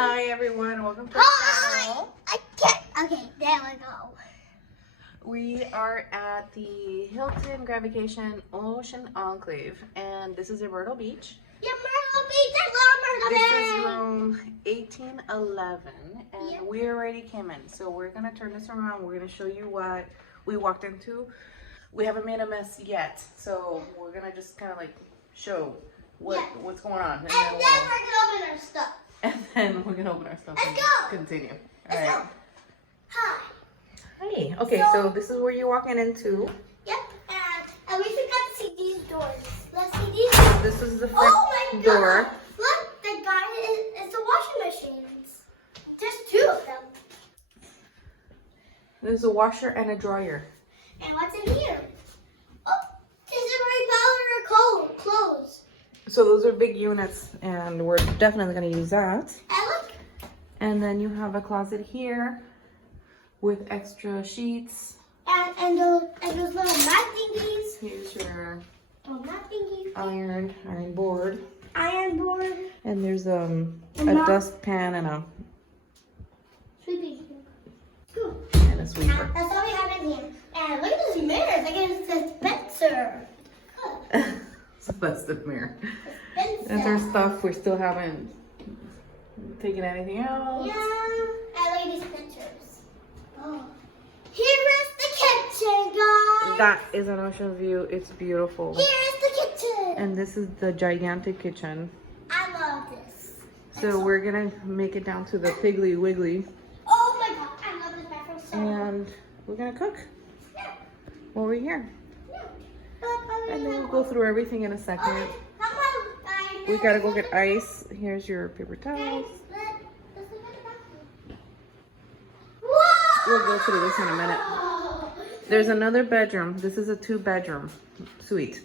Hi everyone, welcome to our channel. I can't. Okay, there we go. We are at the Hilton Vacation Ocean Enclave, and this is in Myrtle Beach. Yeah, Myrtle Beach. I love Myrtle This is Beach. room 1811, and we already came in. So we're gonna turn this around. We're gonna show you what we walked into. We haven't made a mess yet, so we're gonna just kind of like show what's going on, And then we're gonna open our stuff. And then we're gonna open our stuff and continue. All right. Go. Hi. Hey. Okay, so this is where you're walking into. Yep. And we forgot to see these doors. Let's see these doors. This is the front door. Look, the guy is the washing machines. There's two of them. There's a washer and a dryer. And what's in here? Oh, this is where you powder clothes. So those are big units, and we're definitely gonna use that. And look. And then you have a closet here with extra sheets. And those little mat thingies. Here's your Mat thingies. iron board. Iron board. And there's a dustpan and a Sweeping. Cool. and a sweeper. That's all we have in here. And look at these mirrors. I guess it says Spencer. It's a busted mirror. Spencer. That's our stuff. We still haven't taken anything out. Yeah. I like these pictures. Oh. Here is the kitchen, guys. That is an ocean view. It's beautiful. Here is the kitchen. And this is the gigantic kitchen. I love this. So we're gonna make it down to the Piggly Wiggly, Oh my god, I love this bathroom so much. and we're gonna cook Yeah. while we're here. Yeah. And then we'll go through everything in a second. Okay, come on, guys. We gotta go get ice. Here's your paper towels. Let's look at the bathroom. Whoa! We'll go through this in a minute. There's another bedroom. This is a 2-bedroom suite.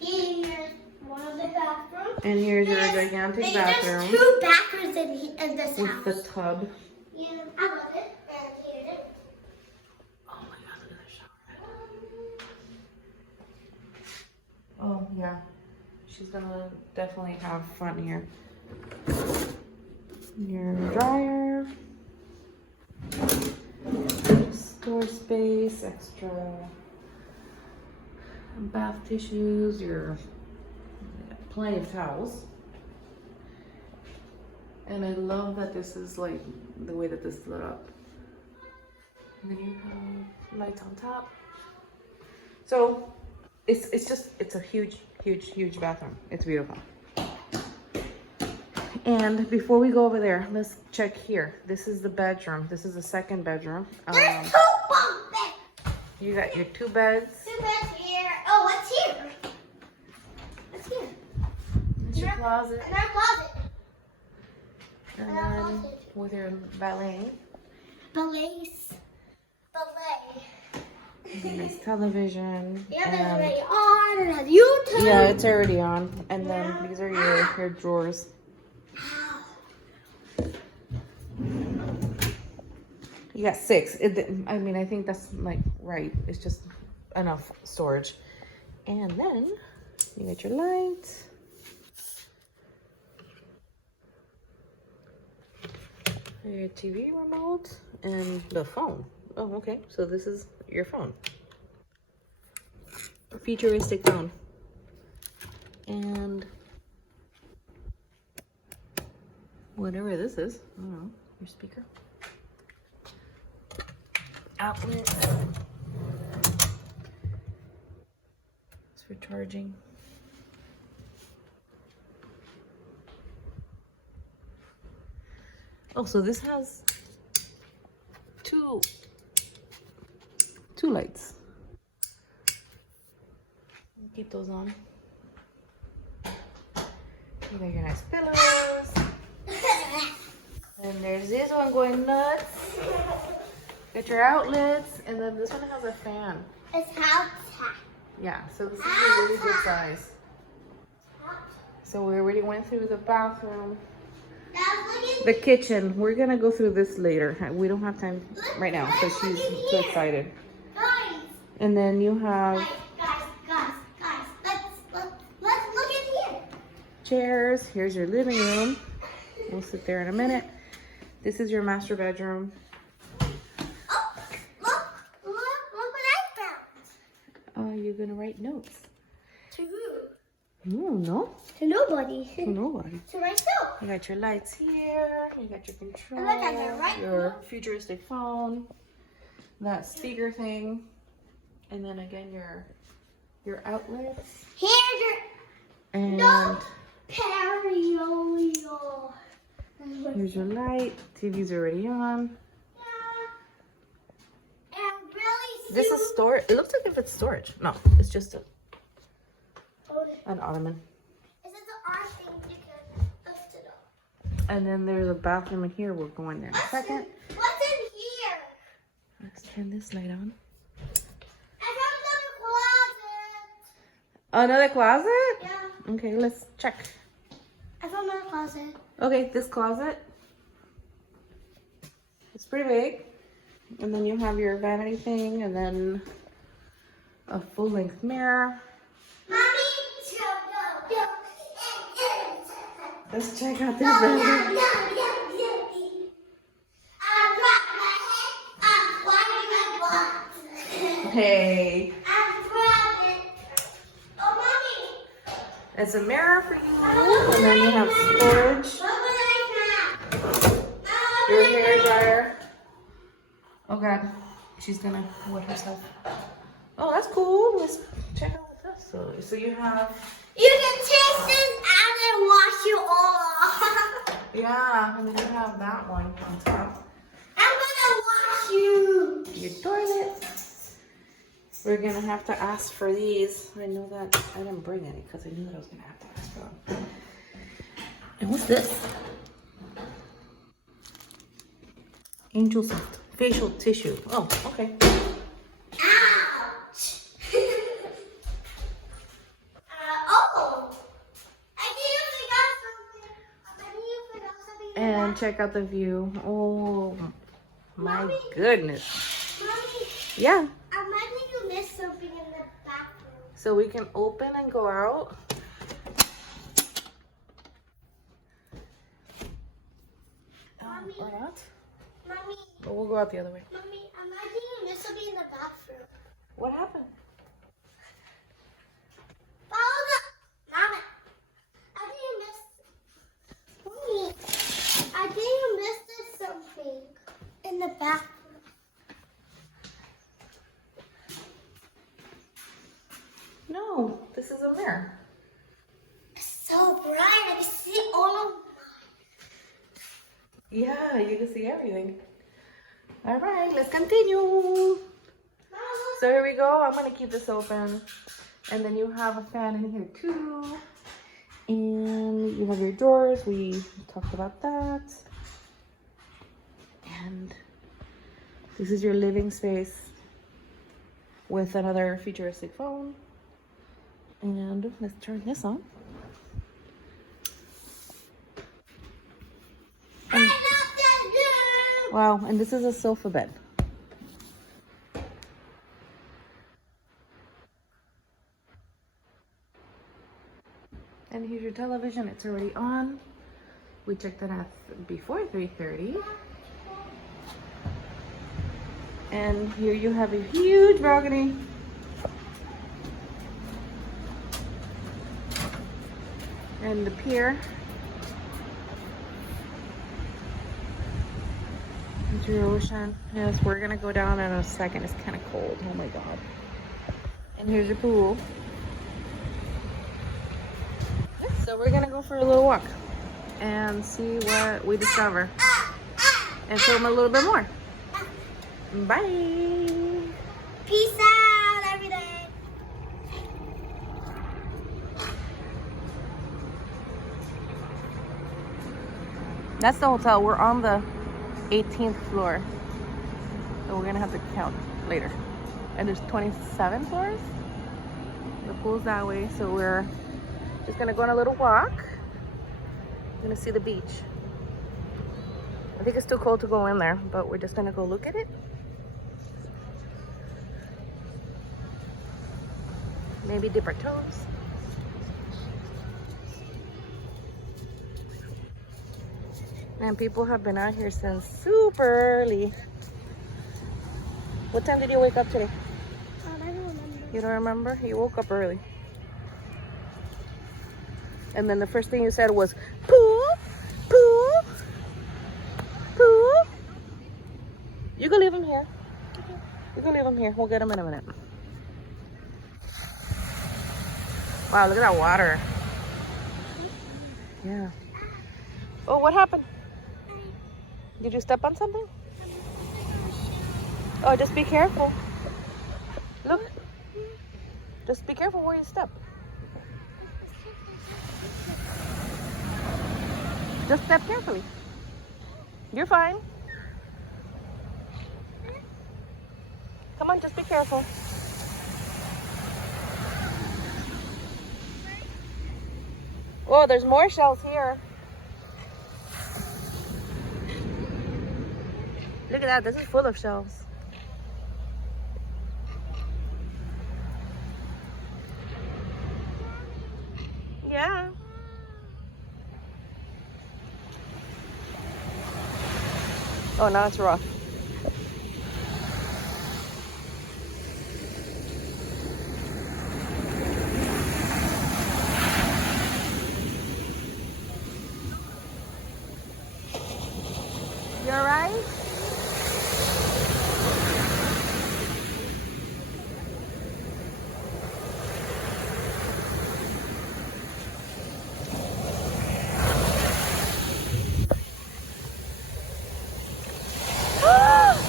Here's one of the bathrooms. And here's your gigantic bathroom There's 2 bathrooms in this with house. the tub. Yeah, I love it. And here's it. Oh my god, look at that shower. Oh yeah, she's gonna definitely have fun here. Your dryer, store space, extra bath tissues, your plenty of towels. And I love that this is like the way that this is lit up. And then you have lights on top. So it's a huge bathroom. It's beautiful. And before we go over there, let's check here. This is the bedroom. This is the second bedroom. There's 2 bunk beds. You got your 2 beds. 2 beds here. Oh, what's here? What's here? There's your closet. Another closet. And then with your ballet. Ballet. Nice television. Yeah, it's and already on. It has YouTube. yeah, it's already on. And then these are your drawers. You got 6. I mean, I think that's like right. It's just enough storage. And then you got your lights. Your TV remote and the phone. Oh, okay. So this is your phone. A futuristic phone. And whatever this is. I don't know. Your speaker. Outlet. It's for charging. Oh, so this has two lights. Keep those on. You got your nice pillows. And there's this one going nuts. Got your outlets, and then this one has a fan. It's house. Yeah, so this is a really good size. So we already went through the bathroom. The kitchen, we're gonna go through this later. We don't have time right now because she's too excited. Guys, And then you have guys, let's look in here. chairs. Here's your living room. We'll sit there in a minute. This is your master bedroom. Oh, look what I found. You're gonna write notes. To who? No, no. To nobody. To nobody. To myself. You got your lights here. You got your control. And look, I can write your notes. futuristic phone. That speaker thing. And then again your outlets. Here's your And perio. here's your light. TV's already on. Yeah. And really This is storage. It looks like if it's storage. No, it's just an ottoman. This is the R thing you can lift it up. And then there's a bathroom in here. We'll go in there in a second. What's in here? Let's turn this light on. I found Another closet? another closet. Yeah. Okay, let's check. I found another closet. Okay, this closet. It's pretty big. And then you have your vanity thing and then a full-length mirror. Mommy, go. Let's check out this bedroom. Hey, it's a mirror for you, and then you have storage, your hair dryer. Oh God, she's gonna wet herself. Oh, that's cool. Let's check out what this is. So you have, You can take this out and wash you off. yeah, and then you have that one on top. I'm gonna wash you. Your toilet. We're gonna have to ask for these. I know that I didn't bring any because I knew that I was gonna have to ask for them. And what's this? Angel Soft facial tissue. Oh, okay. Ouch. Oh. I think you forgot something. And check out the view. Oh my Mommy. goodness. Mommy, Yeah. I might think you missed something in the bathroom. So we can open and go out. Mommy. Or not. Mommy, But we'll go out the other way. Mommy, I might think you missed something in the bathroom. What happened? Follow the... Mama, I think you missed... Mommy, I think you missed something in the bathroom. No, this is a mirror. It's so bright. I can see all of Yeah, you can see everything. All right, let's continue. So here we go. I'm gonna keep this open. And then you have a fan in here too. And you have your drawers. We talked about that. And this is your living space with another futuristic phone. And let's turn this on. I love that room. Wow, and this is a sofa bed. And here's your television. It's already on. We checked it out before 3:30. And here you have a huge balcony. And the pier. Here's your ocean. Yes, we're gonna go down in a second. It's kind of cold. Oh my God. And here's your pool. So we're gonna go for a little walk and see what we discover and film a little bit more. Bye. Peace out, every day. That's the hotel. We're on the 18th floor. So we're gonna have to count later. And there's 27 floors. The pool's that way, so we're just gonna go on a little walk. We're gonna see the beach. I think it's too cold to go in there, but we're just gonna go look at it. Maybe dip our toes. And people have been out here since super early. What time did you wake up today? I don't remember. You don't remember? You woke up early. And then the first thing you said was, poo, poo, poo. You can leave him here. Okay. You can leave him here. We'll get him in a minute. Wow, look at that water. Yeah. Oh, what happened? Did you step on something? Oh, just be careful. Look. Just be careful where you step. Just step carefully. You're fine. Come on, just be careful. Oh, there's more shells here. Look at that, this is full of shells. Yeah. Oh, now it's rough. You all right?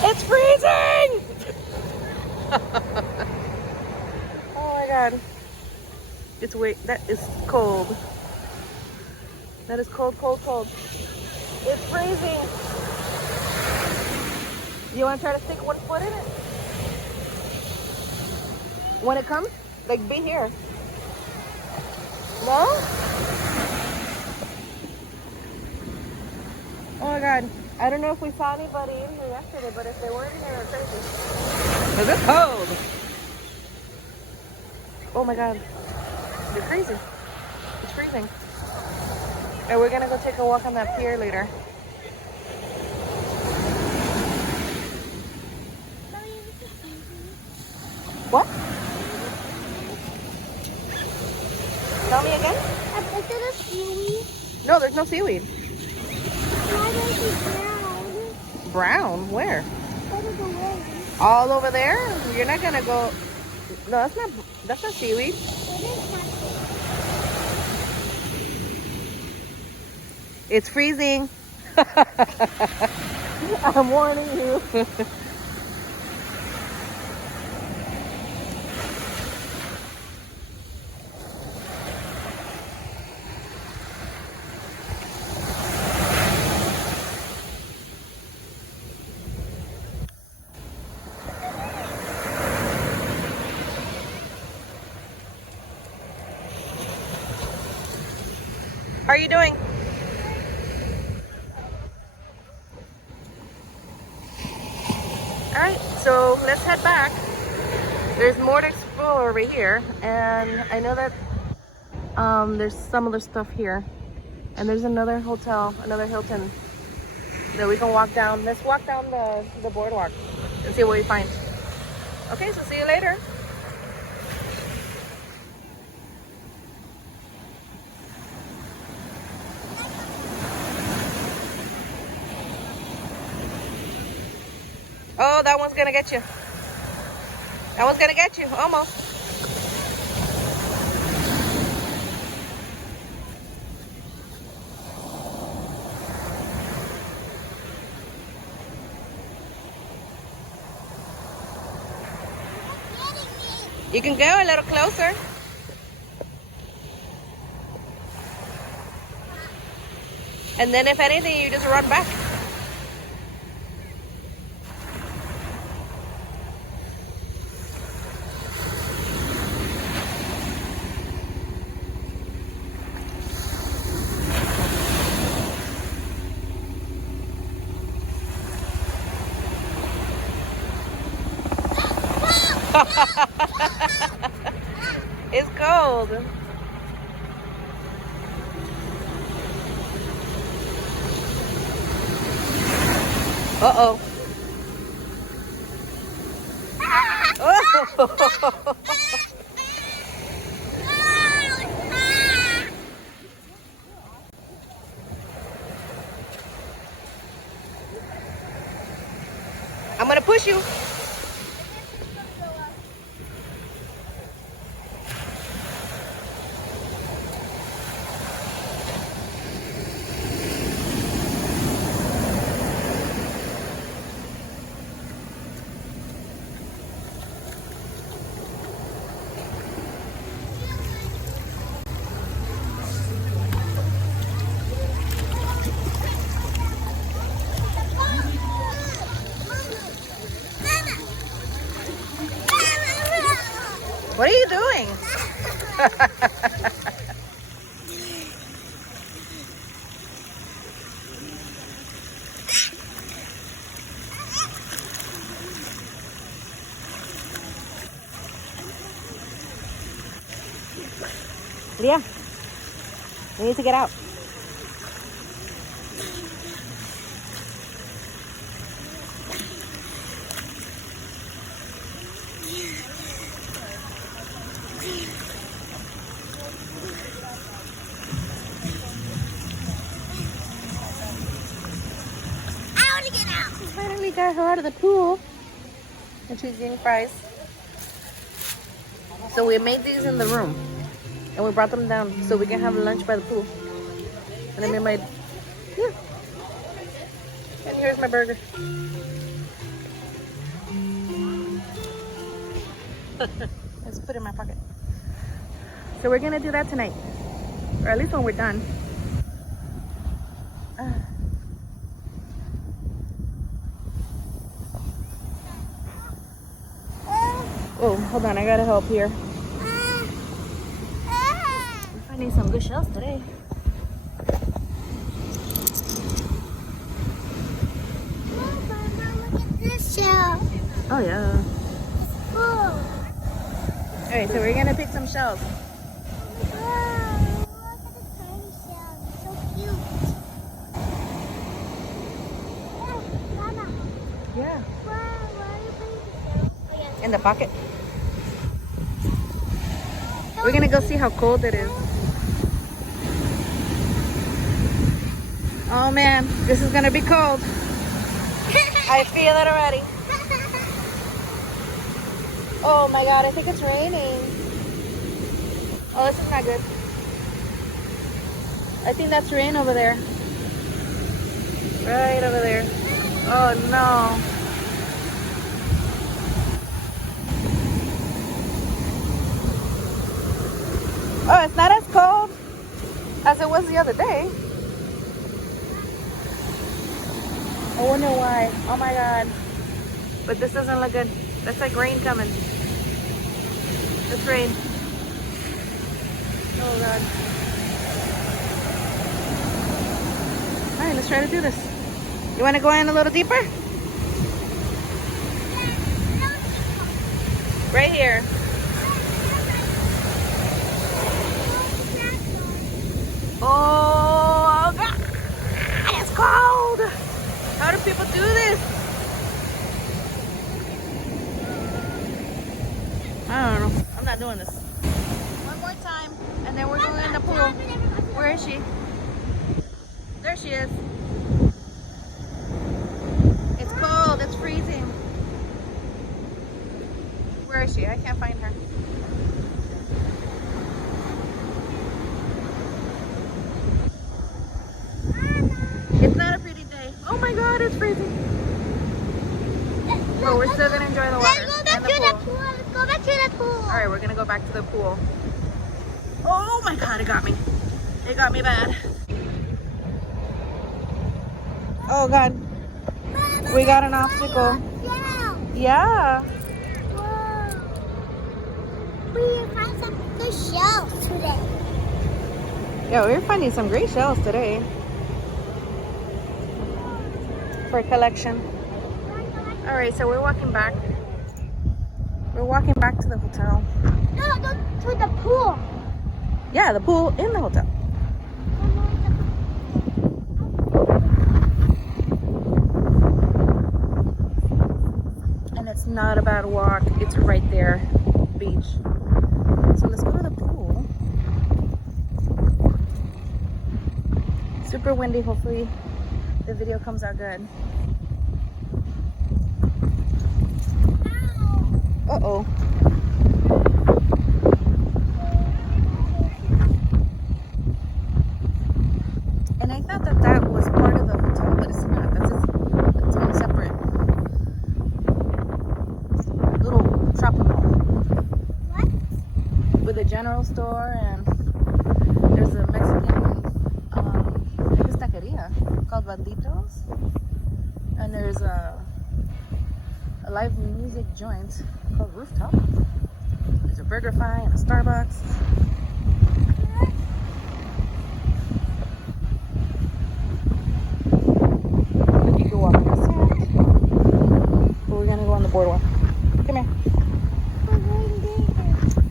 It's freezing! Oh my god. That is cold. That is cold, cold, cold. It's freezing. You want to try to stick one foot in it? When it comes? Like, be here. No? Oh my god. I don't know if we saw anybody in here yesterday, but if they were in here, they're crazy. Cause it's cold. Oh my god. They're crazy. It's freezing. And we're gonna go take a walk on that pier later. What? Tell me again? Is it a seaweed? No, there's no seaweed. Why is it brown? Brown? Where? Over the way. All over there? You're not gonna go. No, that's not seaweed. It is not. It's freezing. I'm warning you. How are you doing? Alright, so let's head back. There's more to explore over here, and I know that there's some other stuff here. And there's another hotel, another Hilton that we can walk down. Let's walk down the boardwalk and see what we find. Okay, so see you later. Oh, that one's gonna get you. That one's gonna get you, almost. You can go a little closer. And then if anything, you just run back. It's cold. Uh-oh. Oh. I'm gonna push you. What are you doing? Leah, we need to get out. Finally got her out of the pool. And she's eating fries. So we made these in the room. And we brought them down so we can have lunch by the pool. And I made my... Yeah. And here's my burger. Let's put it in my pocket. So we're gonna do that tonight. Or at least when we're done. Oh, hold on, I gotta help here. We're finding some good shells today. Look at this shell. Oh yeah. Oh. Alright, so we're gonna pick some shells. Wow, look at the tiny shell. It's so cute. Oh, Mama. Yeah. Wow, why are you putting the shell? Oh, yeah. In the pocket. We're gonna go see how cold it is. Oh man, this is gonna be cold. I feel it already. Oh my god, I think it's raining. Oh, this is not good. I think that's rain over there. Right over there. Oh no. Oh, it's not as cold as it was the other day. I wonder why. Oh my god. But this doesn't look good. That's like rain coming. It's rain. Oh god. Alright, let's try to do this. You want to go in a little deeper? Right here. Oh god. It's cold. How do people do this? I don't know. I'm not doing this. One more time, and then we're going in the pool. Where is she? There she is. It's cold. It's freezing. Where is she? I can't find her. It's not a pretty day. Oh my god, it's freezing. But we're still gonna enjoy the water. Let's go back to the pool. Let's go back to the pool. Alright, we're gonna go back to the pool. Oh my god, it got me. It got me bad. Oh god. We got an obstacle. Yeah. Yeah. Whoa. We found some good shells today. Yeah, we're finding some great shells today. For collection. Alright, so we're walking back. We're walking back to the hotel. No, to the pool. Yeah, the pool in the hotel. not a bad walk. It's right there, beach. So let's go to the pool. Super windy. Hopefully the video comes out good. Uh-oh. And I thought that that was part of the hotel, but it's not. That's its own separate little shopping mall. What? With a general store, and there's a Mexican I guess taqueria called Banditos. And there's a live music joint called Rooftop. There's a BurgerFi and a Starbucks. You can walk on the sand. But we're gonna go on the boardwalk. Come here.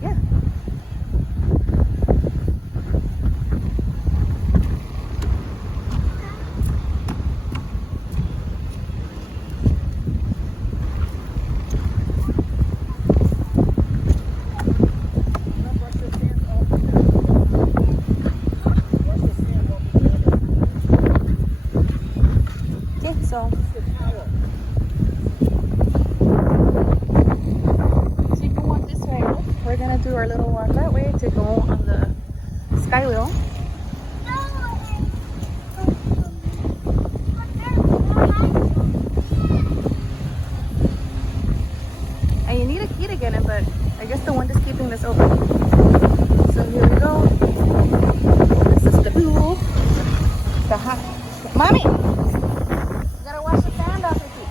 Yeah. So you can walk this way. We're gonna do our little walk that way to go on the sky wheel. And you need a key to get in, but I guess the one just keeping this open. So here we go. This is the pool. The hot. Mommy! Wash the sand off your feet.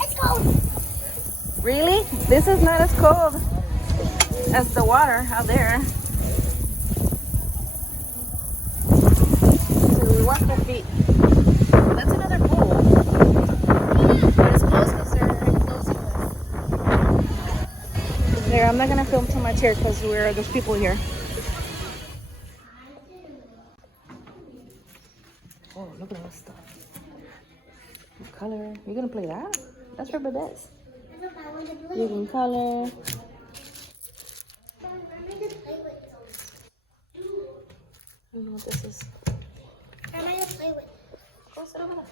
It's cold. Really? This is not as cold as the water out there. So we wash our feet. That's another pool. But it's closed because they're closing this. There, I'm not gonna film too much here because there's people here. Oh, look at all this stuff. Color. You're gonna play that? That's for bebés. You can color. I don't know what this is. I'm gonna play with. Go sit over there.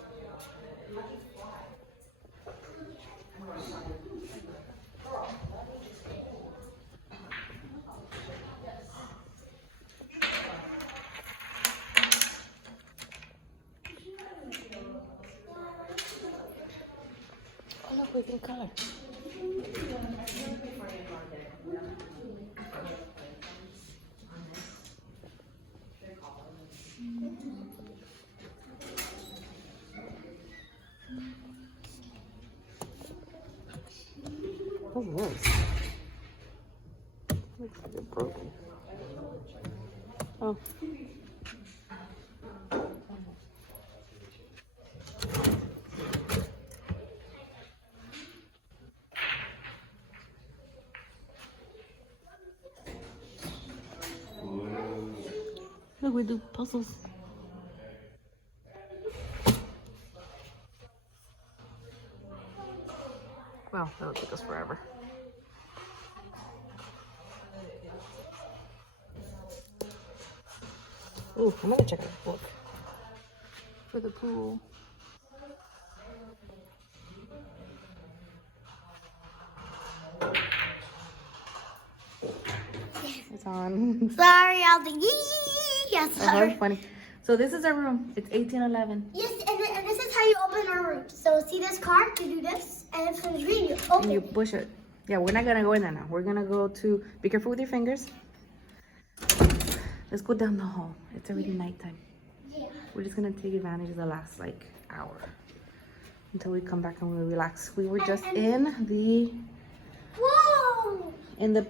Oh look, we can color. What's this? Looks like it's broken. Oh. Look, we do puzzles. Well, that'll take us forever. Ooh, I'm gonna check out the book for the pool. It's on. Sorry, I'll be. Yes, Oh, that was funny. So this is our room. It's 1811. Yes, and this is how you open our room. So see this car? You do this, and it's from the screen. You open. And you push it. Yeah, we're not gonna go in there now. We're gonna go to. Be careful with your fingers. Let's go down the hall. It's already nighttime. Yeah. We're just gonna take advantage of the last like hour until we come back and we relax. We were just in the Whoa!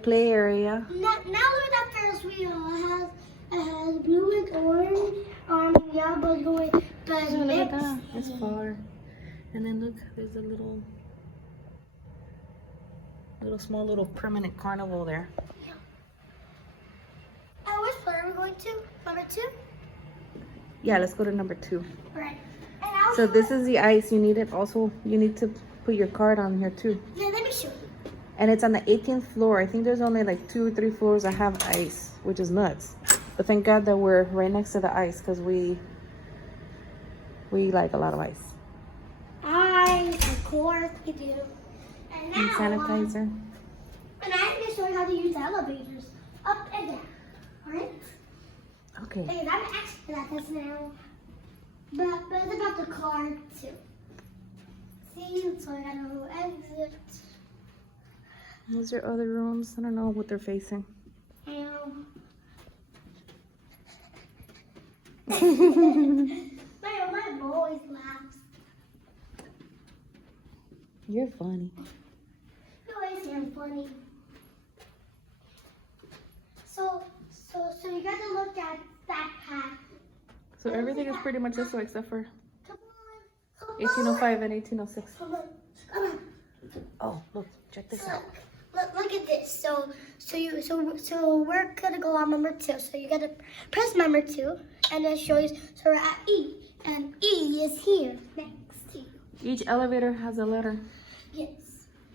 play area. Now look at that Ferris wheel. It has blue and orange. Yellow but going. But Oh, look at that. It's far. And then look, there's a small little permanent carnival there. And which floor are we going to? Number 2? Yeah, let's go to number 2. Right. And So this is the ice. You need it also. You need to put your card on here too. yeah, let me show you. And it's on the 18th floor. I think there's only like 2 or 3 floors that have ice, which is nuts. But thank God that we're right next to the ice because we like a lot of ice. Ice, of course we do. And now, And sanitizer. and I'm going to show you how to use elevators up and down. Alright? Okay. Okay, I'm actually at this now. But it's about the car too. See, so I got a little exit. Those are other rooms. I don't know what they're facing. My boy laughs. You're funny. You always say I'm funny. So you gotta look at that path. So everything is pretty much this way except for Come on. 1805 and 1806. Come on. Oh, look, check this out. Look at this. So we're gonna go on number 2. So you gotta press number 2, and it shows. So we're at E, and E is here next to you. Each elevator has a letter. Yes.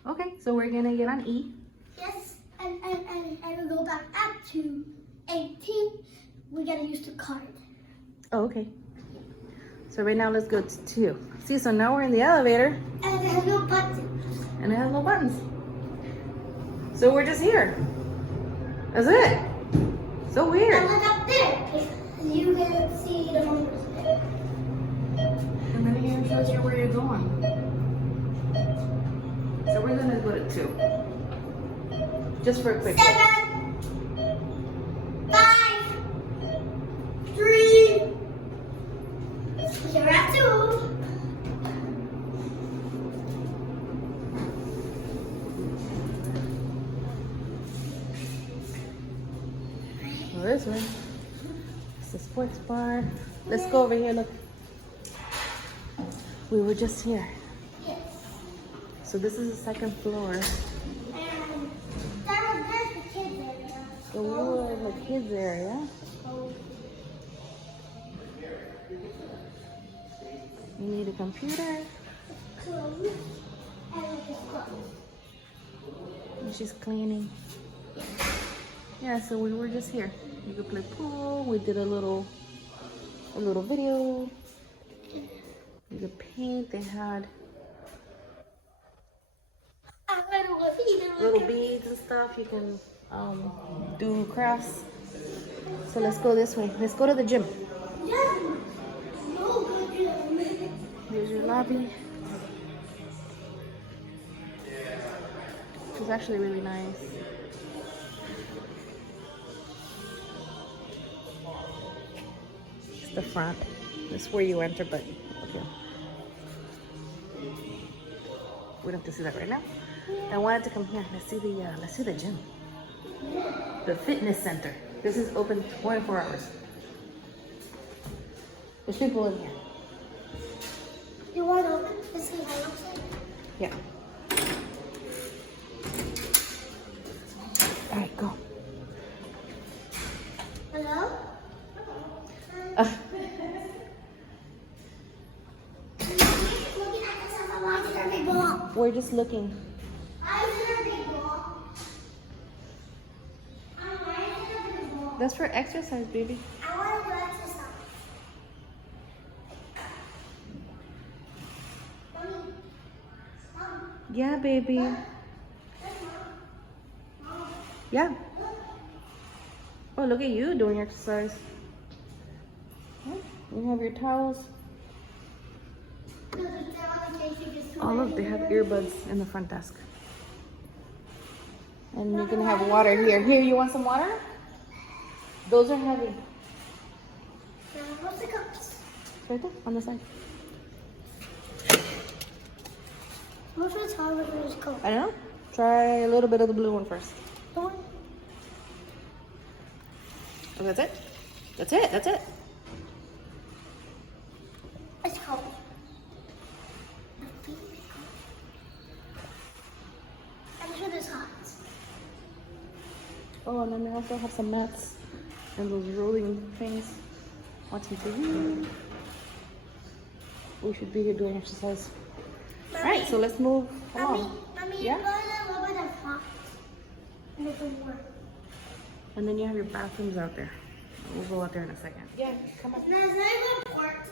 Okay, so we're gonna get on E. Yes. And we go back up to 18. We gotta use the card. Oh, okay. So right now let's go to 2. See, so now we're in the elevator. And it has no buttons. And it has no buttons. So we're just here. That's it. So weird. And look up there. You can see the numbers there. And then it even shows you where you're going. So we're gonna go to 2. Just for a quick. 7, 5, 3. You're at 2. Go this way. It's the sports bar. Let's go over here, look. We were just here. Yes. So this is the 2nd floor. And there's the kids area. So we were in the kids area. You need a computer. Close. And we just close. And she's cleaning. Yeah, so we were just here. You could play pool. We did a little video. You could paint. They had little beads and stuff. You can do crafts. So let's go this way. Let's go to the gym. Here's your lobby. It's actually really nice. It's the front. This is where you enter, but okay. We don't have to see that right now. I wanted to come here. Let's see the gym. The fitness center. This is open 24 hours. There's people in here. You want to open to see how it looks like? Yeah. All right, go. Hello? We're just looking. That's for exercise, baby. I want to do exercise. Yeah, baby. Yeah. Oh, look at you doing exercise. Yeah. You have your towels. Oh, look, they have earbuds in the front desk. And you're gonna have water here. Here, you want some water? Those are heavy. What's the cups? Right there, on the side. Which one's hard? Which one is cold? I don't know. Try a little bit of the blue one first. The one? Oh, that's it? That's it, that's it. It's cold. I'm sure it's hot. Oh, and then they also have some mats and those rolling things. watching TV. We should be here doing exercise. All right, so let's move along. Mommy, Yeah? go a little bit of hot. And then you have your bathrooms out there. We'll go out there in a second. Yeah, come on. That's very important.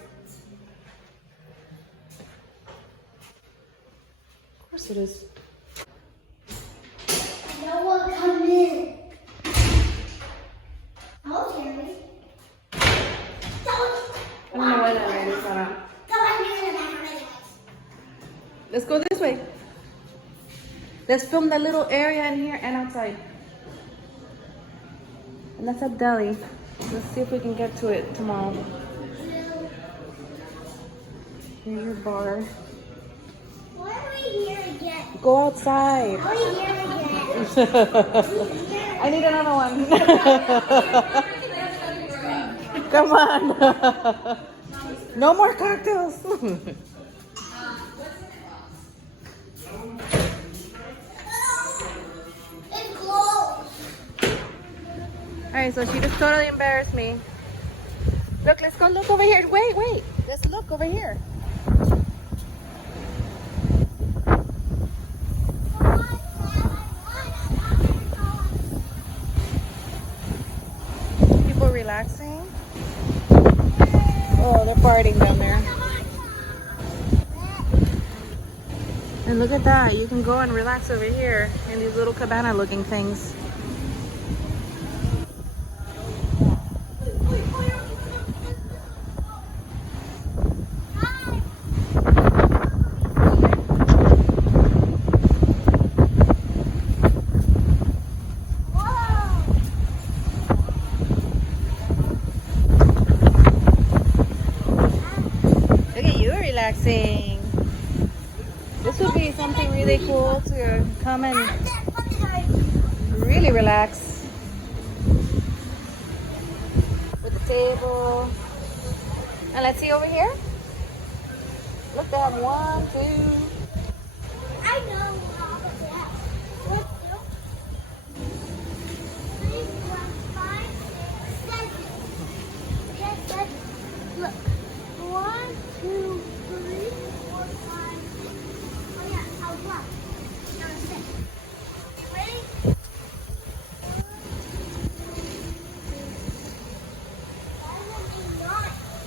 Of course it is. No one come in. Oh, Terry. I don't know why that light is not on. Let's go this way. Let's film that little area in here and outside. And that's a deli. Let's see if we can get to it tomorrow. Here's your bar. Why are we here again? Go outside. Why are we here again? I need another one. Come on. No more cocktails. It's closed. Alright, so she just totally embarrassed me. Look, let's go look over here. Wait. Let's look over here. People relaxing. Oh, they're partying down there. And look at that. You can go and relax over here in these little cabana looking things. Look at you relaxing. This would be something really cool to come and really relax. With the table. And let's see over here. Look, they have 1, 2. I know all of that. 1, 2, 3, 4, 5, 6, 7. Yes, that's, look. 1, 2, 3, 4, 5. Oh yeah, I was wrong. Now it's 6. Ready? 1, 2, 3, 4, 5,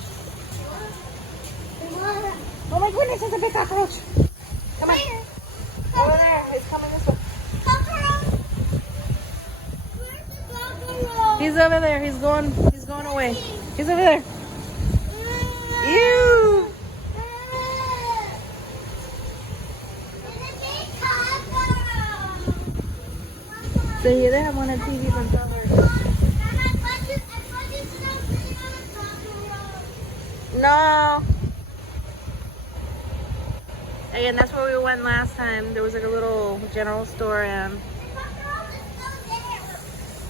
6, 7, 8, 9. Oh my goodness, there's a big cockroach. Come on. Over there. He's coming this way. Where's the cockroach? He's over there. He's going away. He's over there. Ew. So here they have one on TV from somewhere. No. Again, that's where we went last time. There was like a little general store and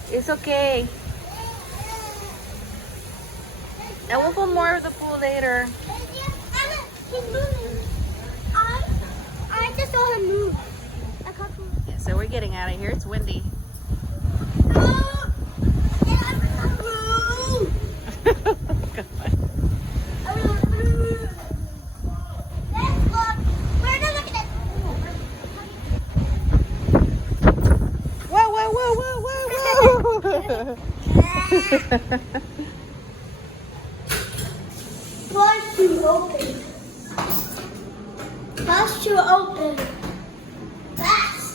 it's okay. And we'll put more of the pool later. I just saw him move. Yeah, so we're getting out of here. It's windy. Plus to open. Plus to open. That's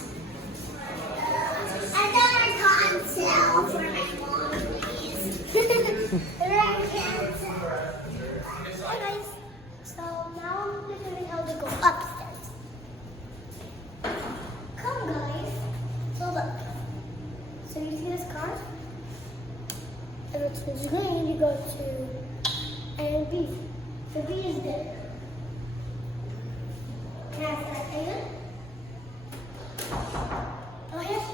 another console for my mom, please. Another console. Hey guys. So now I'm going to help you go upstairs. Come guys. So look. So you see this car? And it's green, you go to A and B. So B is there. Can I have that again? Oh, yes.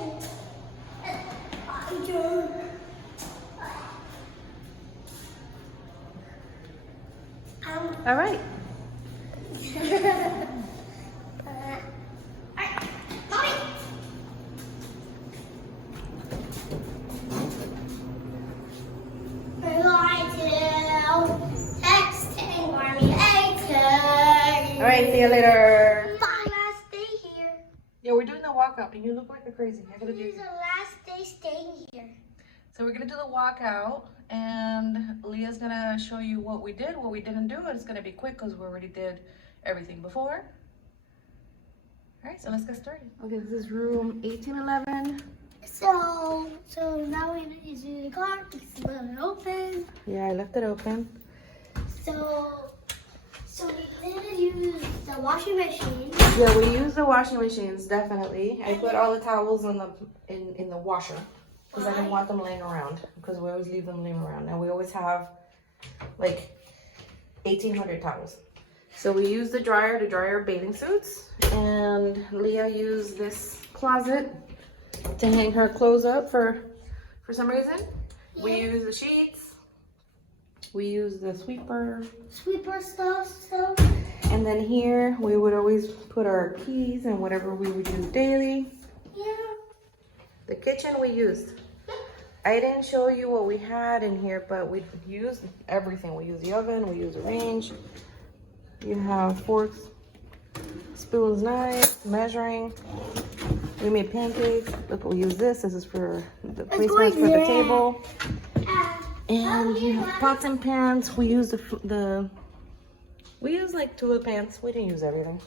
All right. Mommy. All right, see you later. Bye. Last day here. Yeah, we're doing the walkout, and you look like a crazy. I gotta This do. is the last day staying here. So we're gonna do the walkout, and Leah's gonna show you what we did, what we didn't do. It's gonna be quick because we already did everything before. All right, so let's get started. Okay, this is room 1811. So now we need to do the car. It's a little open. Yeah, I left it open. So we didn't use the washing machine. Yeah, we use the washing machines, definitely. I put all the towels in the washer because I didn't want them laying around, because we always leave them laying around, and we always have like 1,800 towels. So we use the dryer to dry our bathing suits, and Leah used this closet to hang her clothes up for some reason. Yeah. We use the sheets. We use the sweeper stuff. And then here we would always put our keys and whatever we would use daily. Yeah. The kitchen we used. I didn't show you what we had in here, but we used everything. We used the oven, we used the range. You have forks, spoons, knives, measuring. We made pancakes. Look, we use this. This is for the placements for the table. And you have pots and pans. We use we use like 2 of the pans. We didn't use everything.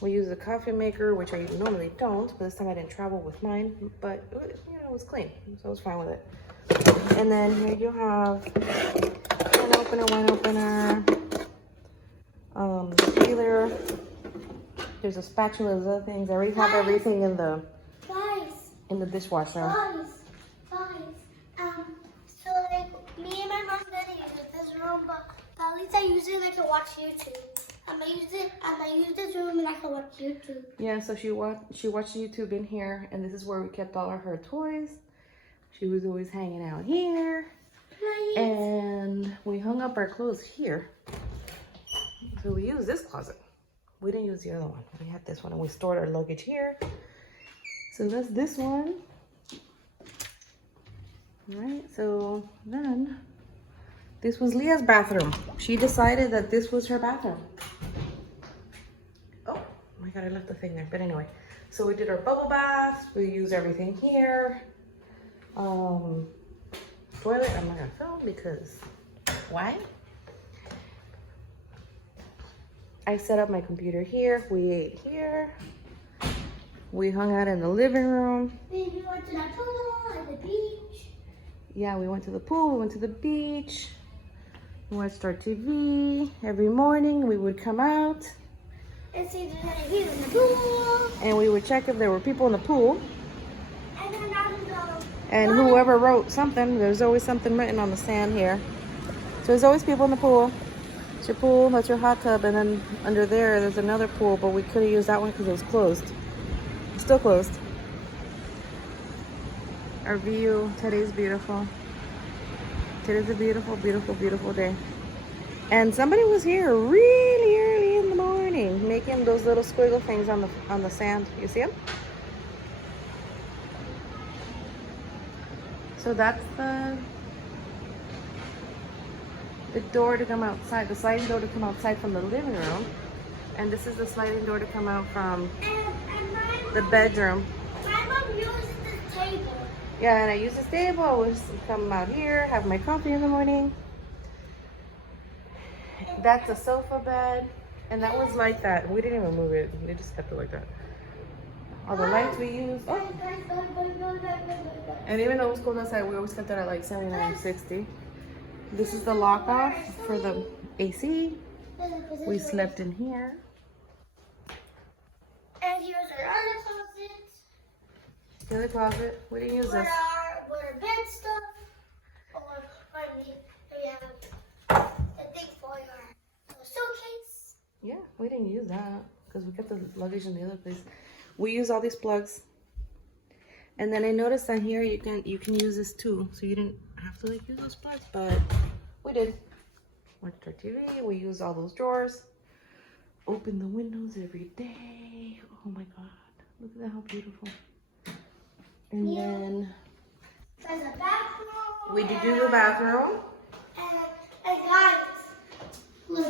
We use the coffee maker, which I normally don't, but this time I didn't travel with mine. But you know, it was clean, so I was fine with it. And then here you have wine opener, peeler. There's a spatula, there's other things. I already have everything in the dishwasher. So like me and my mom gonna use this room, but at least I use it and I can watch YouTube. I'm gonna use this room and I can watch YouTube. Yeah, so she watched YouTube in here, and this is where we kept all of her toys. She was always hanging out here. Nice. And we hung up our clothes here. So we used this closet. We didn't use the other one. We had this one, and we stored our luggage here. So that's this one. All right, so then this was Leah's bathroom. She decided that this was her bathroom. Oh my God, I left the thing there. But anyway, so we did our bubble baths. We used everything here. Toilet, I'm not gonna film because why? I set up my computer here. We ate here. We hung out in the living room. We went to the pool and the beach. Yeah, we went to the pool, we went to the beach. We watched our TV. Every morning we would come out. And see if there's any people in the pool. And we would check if there were people in the pool. And then I would go. And whoever wrote something, there's always something written on the sand here. So there's always people in the pool. It's your pool, that's your hot tub, and then under there's another pool, but we couldn't use that one because it was closed. It's still closed. Our view, today's beautiful. Today's a beautiful, beautiful, beautiful day. And somebody was here really early in the morning making those little squiggle things on the sand. You see them? So that's the door to come outside, the sliding door to come outside from the living room. And this is the sliding door to come out from the bedroom. My mom uses this table. Yeah, and I use this table. I always come out here, have my coffee in the morning. That's a sofa bed. And that was like that. We didn't even move it. They just kept it like that. All the lights we used. Oh. And even though it was cold outside, we always kept it at like 79, 60. This is the lock off for the AC. We slept in here. And here's our other closet. The other closet. We didn't use this. Where our bed stuff. Or when we have the thing for your suitcase. Yeah, we didn't use that because we kept the luggage in the other place. We use all these plugs. And then I noticed on here you can use this too. So you didn't have to like use those plugs, but we did. Watched our TV, we use all those drawers. Open the windows every day. Oh my God, look at that, how beautiful. And then there's a bathroom. We did do the bathroom. And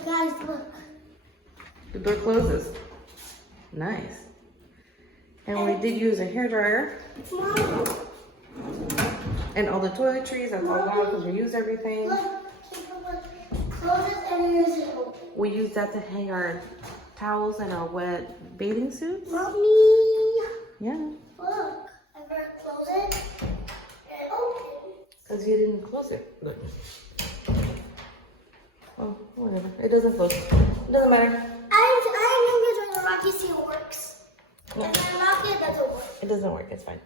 guys, look. The door closes. Nice. And we did use a hairdryer. Mom. And all the toiletries, that's all gone because we used everything. Look, close it and use it open. We used that to hang our towels and our wet bathing suits. Mommy. Yeah. Look, I'm gonna close it and open. Because you didn't close it. Look. Oh, whatever. It doesn't close. It doesn't matter. I remember when the Rocky seal works. Yeah. And then Rocky it doesn't work. It doesn't work. It's fine.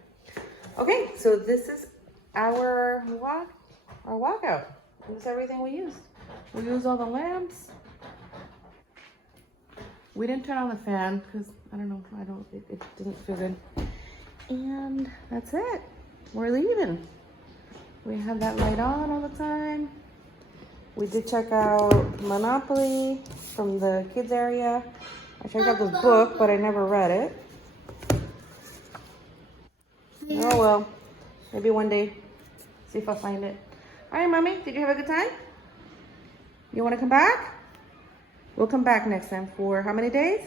Okay, so this is our walkout. This is everything we used. We used all the lamps. We didn't turn on the fan because I don't know. It didn't feel good. And that's it. We're leaving. We have that light on all the time. We did check out Monopoly from the kids area. I checked out this book, but I never read it. Oh well, maybe one day. See if I find it. All right, Mommy, did you have a good time? You want to come back? We'll come back next time for how many days?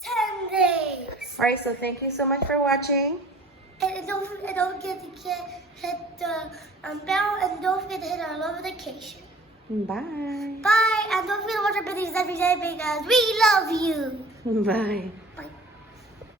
10 days. All right, so thank you so much for watching. And don't forget to hit the bell, and don't forget to hit our notification. Bye. Bye, and don't forget to watch our videos every day because we love you. Bye.